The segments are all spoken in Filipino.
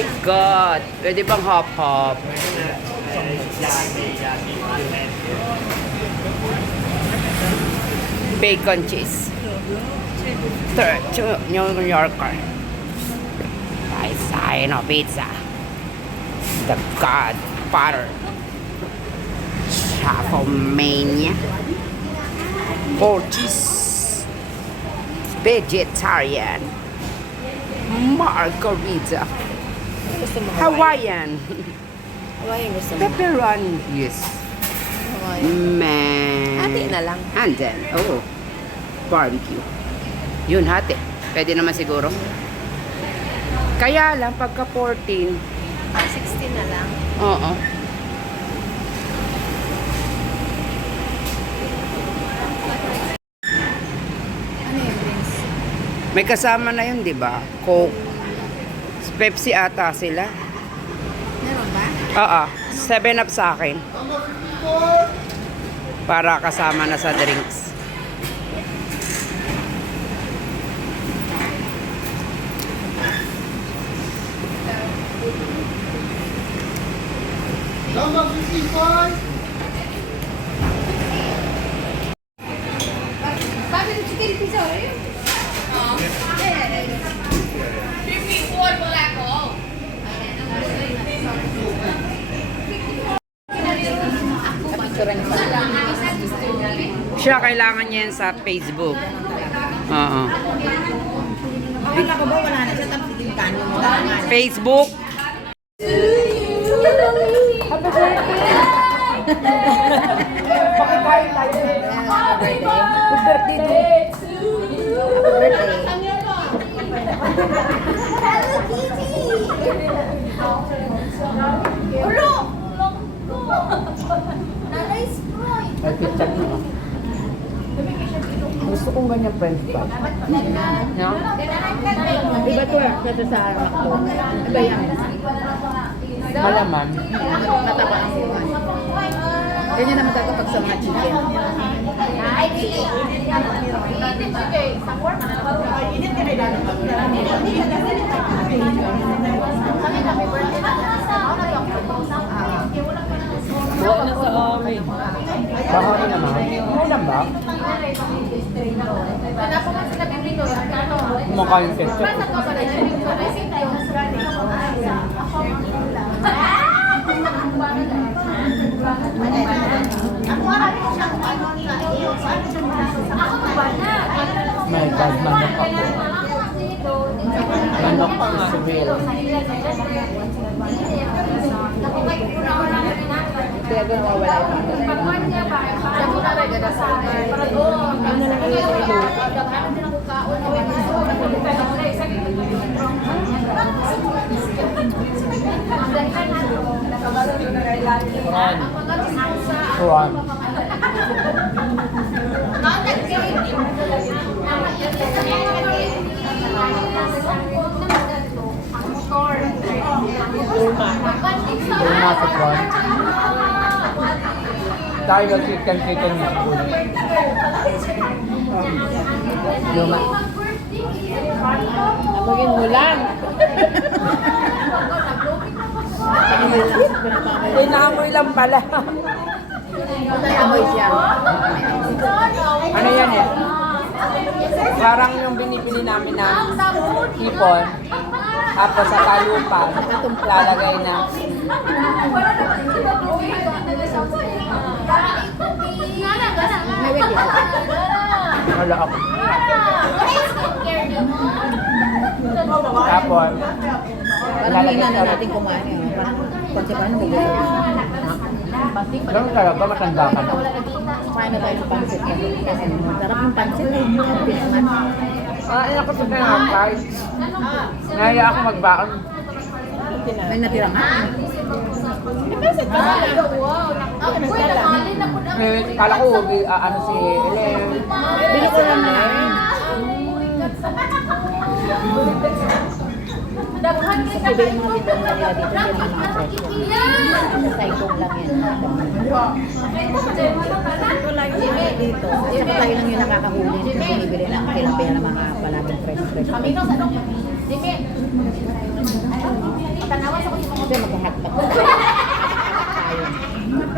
my God! Pwede bang hop-hop? Bacon cheese. New Yorker. Paisano pizza. The Godfather. Chocomania. 4 cheese. Vegetarian. Margarita. Gusto mo Hawaiian. Hawaiian gusto mo. Pepperoni. Yes. Hawaiian. Man. Hati na lang. And then, barbecue. Yun, hati. Pwede naman siguro. Kaya lang, pagka 14, 16 na lang. oo. Ano yung drinks? May kasama na yun, di ba? Coke. Pepsi ata sila. Meron ba? Oo. 7 up sa akin. Para kasama na sa drinks. Number 55. Siya, kailangan niya yan sa Facebook. Oo. Akala ko ba wala na siya tapos yung kanyo mo lang. Facebook. Ay, picture mo. Gusto kong ganyan french fries. No? Iba to kasi sa anak ko. Iba yan. Malaman. Mataba ang buwan. Ganyan naman tayo pag sa mga chicken. Wala na sa amin. Bahay naman. Ulam ba? Kumakain ketchup. My God, manok ako. Manok is real. Kaya doon mawala yung ano lang yung ilo. Prawn. Luma sa prawn. Tayo chicken is good. Luma. Pagin mo lang. Inamoy lang pala. Amoy siya. Ano yan eh? Parang yung binibili namin na hipon. Tapos sa talupan, lalagay na. May wait yan. Wala ako. Tapos, Parang hina na natin kumain. Parang konsepan mo. ganun talaga, matanda ka na. Kumain na tayo ng pansit. Sarap ng pansit eh. Ay, ako sa pinaka-price. Naya ako magbaon. May natira nga. May pansit ka na. Okay, nagtala. Kala ko, ano si Ellen. Bili ko lang na. Kasi ba yung mga bidang na nila dito, hindi mga fresh. Sa saikong lang yan. Ito lang yung dito. Saka tayo lang yung nakakahuli. Kasi binibili lang kailang pera mga palaging fresh. Kasi mag-hotpot na tayo.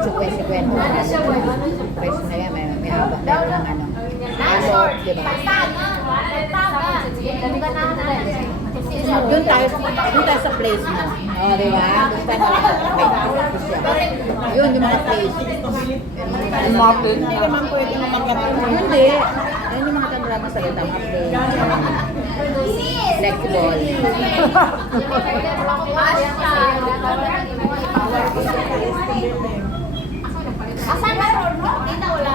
Sikwento na pwesto na yan, may haba, meron ng ano. Alot, di ba? Doon tayo sa place mo. O, di ba? Doon tayo yun, yung mga place. Yung mga plate. Hindi naman pwede na magkapit. Hindi. Yan yung mga tandrama sa litang update. Flexible. Asan ka ron? Dito wala.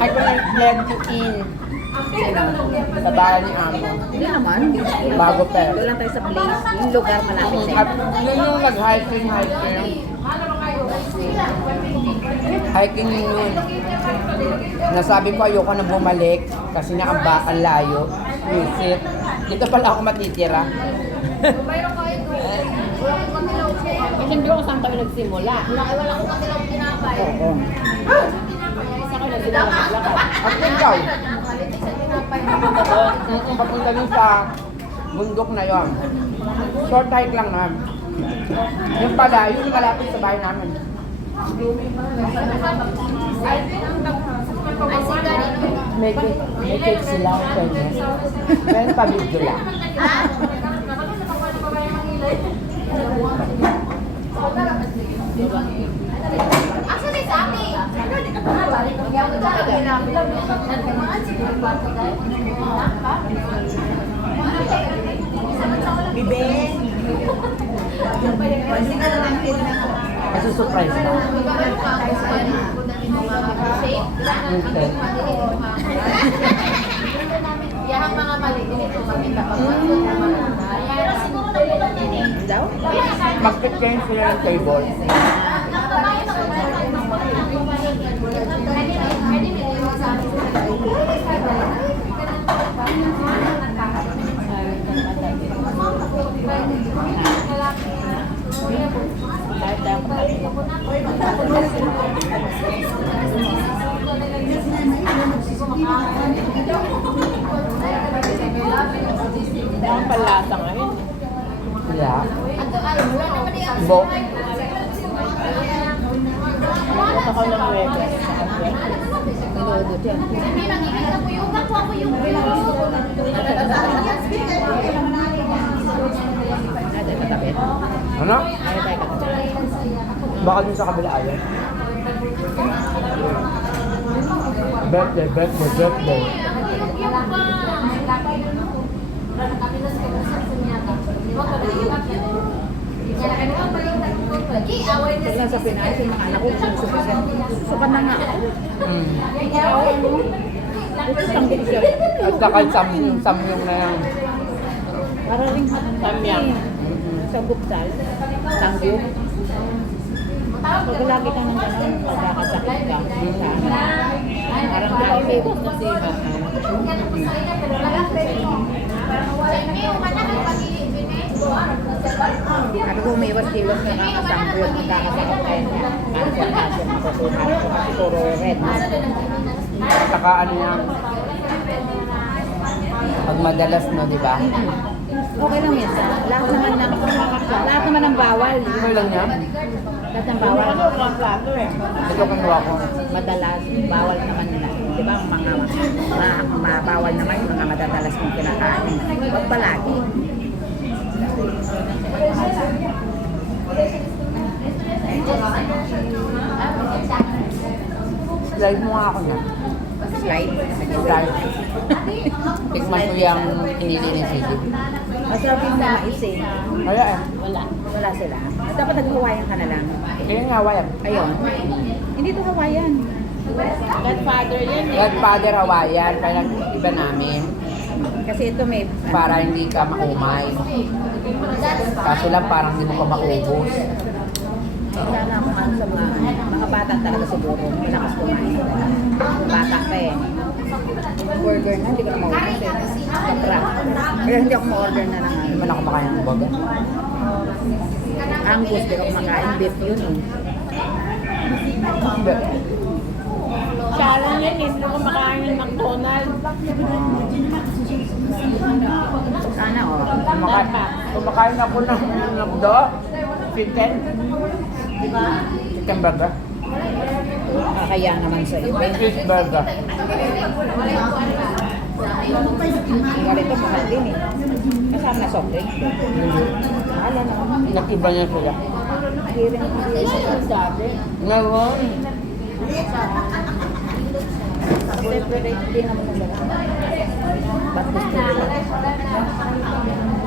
I can blend you in. Sa bahay ni Amo. Hindi naman. Bago pa. Doon lang tayo sa place. Yung lugar malapit sa At yun yung nag-hiking. Hiking yun. Nasabi ko ayoko na bumalik kasi ang layo. Visit. Dito pala ako matitira. Kasi hindi ko saan kami nagsimula. Wala ko katilang tinapay. Oo. Saan ko nagsimula maglakad? At ikaw, Kalitik sa tinapay. kung papunta dun sa bundok na yon. Short hike lang naman. Yung pala, yun yung malapit sa bahay namin. Ay, si Ganino. May cake sila, pwede. Pero pa-video lang. Asan si Saki? Kasi surprise na. Okay. Yahang mga mali, dito makita pa. Pero siguro napunan yan eh. Daw? Mag-change sila ng table. Ang palasa ngayon. Yeah. Bo. Bo. Ako ng Webes. Nilodot yan. May magiging kapuyugan ko ako yung Natin, matapit. Ano? Ano tayo katapit? Baka dun sa kabila ayaw. Birthday. Pag nasa Pinas, yung mga anak ko, susukan na nga ako. Ito sanggit siya. At saka samyong na yan. Para rin samyang. Sa buktal. Sangyup. Pag lagi ka ng gano'n, pagkakasakit ka. Parang pinapibot kasi Sabi ko umiwas kilos na kakasambyot, magkakasakit kayo niya. Parang siya kasi matutunan ko kasi puro red. Saka ano yan. Pag madalas no, di ba? Okay lang minsan. Lahat naman ng bawal. Ano lang yan? Lahat ng bawal. Ito kinuha ko. Madalas, bawal naman na. Di ba, mga bawal naman yung mga madadalas mong kinakain. Huwag palagi. Slide mo nga ako niya. Slide. Slide. Tikman ko yung inili ni Sidi. Masarap yung mais eh. Kaya eh. Wala sila. Dapat nag-Hawaiian ka na lang. Kaya nga, Hawaiian. Ayun. Hindi to Hawaiian. Godfather yan eh. Godfather Hawaiian. Kaya iba namin. Kasi ito may... Para hindi ka maumay. Kaso lang parang hindi mo pa maubos. Wala na akong ano sa mga bata talaga siguro. Malakas kumain. Bata pa eh. Burger na, hindi ko na ma-order eh. Sobra. Pero hindi ako ma-order na ng Hindi man ako makain ng baga. Angus, pero kumakain beef yun eh. Hindi. Siya yan eh, hindi ko kumakain ng McDonald's. Kumakain ako ng nagdo. Chicken. Chicken burger. Kaya naman sa iyo. Fish burger. Yung ganito, mahal din eh. Kasama na soft drink. Alam naman. Nakiba niya sila. Hindi rin ang sabi. Ngayon, Separate din naman na sila. Ba't gusto nila?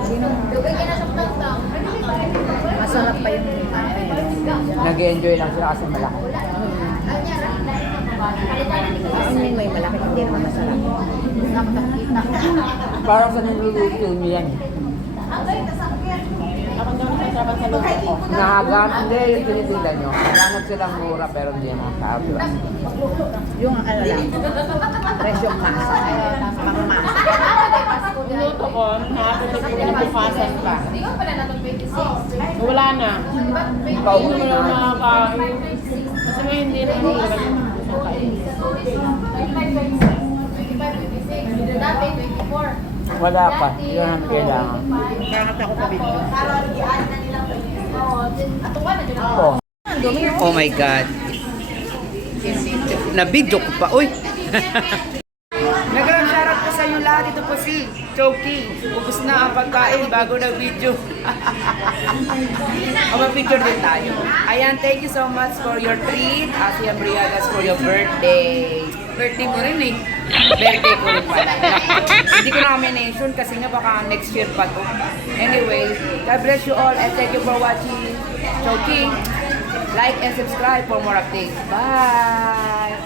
Hindi naman. Masarap pa yung nag-enjoy lang sila kasi malaki. Ano yung may malaki, hindi naman masarap. Parang sa niluluto niyo yan. Nahagan, hindi yung tinitinda nyo. Naganap silang mura pero hindi na nakakabla. Yung ano lang, presyong masa. Pangmasa. Minuto ko, nakakapagpapasan pa. Hindi ko pala na 26. Wala na. Ikaw, Hindi mo na makakain. Kasi nga hindi na ako talaga gusto kain. 25, 26. Dati 24. wala pa. Yun ang kailangan. Bakit ako pa bibili? Ako. Oh my God. Na-video ko pa. Uy! Nagawang shoutout po sa inyo lahat. Ito po si Choki. Ubus na ang pagkain bago nag-video. O mag-picture din tayo. Ayan, thank you so much for your treat. Si Ambriagas for your birthday. Birthday mo rin eh. Birthday ko rin pala. Hindi ko na mention kasi nga baka next year pa to. Anyway, God bless you all and thank you for watching Choki. Like and subscribe for more updates. Bye!